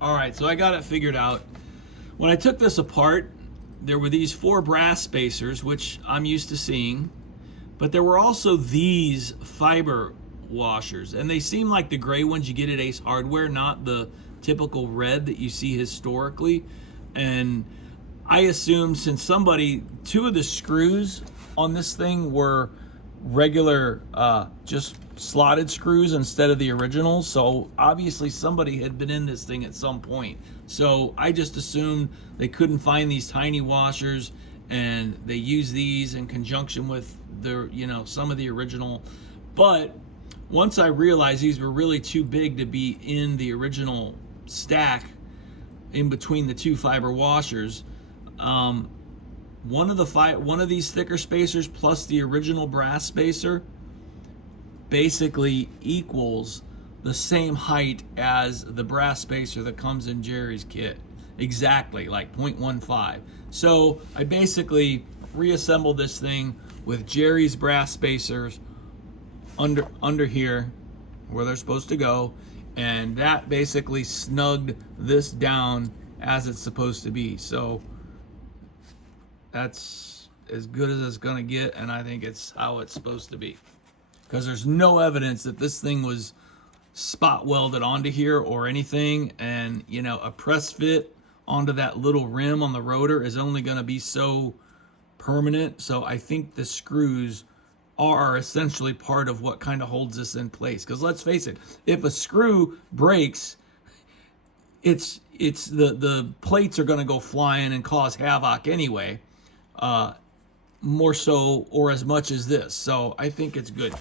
All right, so I got it figured out. When I took this apart, there were these 4 brass spacers, which I'm used to seeing, but there were also these fiber washers, and they seem like the gray ones you get at Ace Hardware, not the typical red that you see historically. And I assumed since 2 of the screws on this thing were regular, just slotted screws instead of the originals, so obviously somebody had been in this thing at some point. So I just assumed they couldn't find these tiny washers, and they used these in conjunction with the, some of the original. But once I realized these were really too big to be in the original stack in between the 2 fiber washers, one of these thicker spacers plus the original brass spacer basically equals the same height as the brass spacer that comes in Jerry's kit. Exactly, like 0.15. So I basically reassembled this thing with Jerry's brass spacers under here where they're supposed to go, and that basically snugged this down as it's supposed to be. So that's as good as it's gonna get, and I think it's how it's supposed to be, because there's no evidence that this thing was spot welded onto here or anything. And a press fit onto that little rim on the rotor is only going to be so permanent. So I think the screws are essentially part of what kind of holds this in place, because let's face it, if a screw breaks, it's the plates are going to go flying and cause havoc anyway, more so or as much as this. So I think it's good.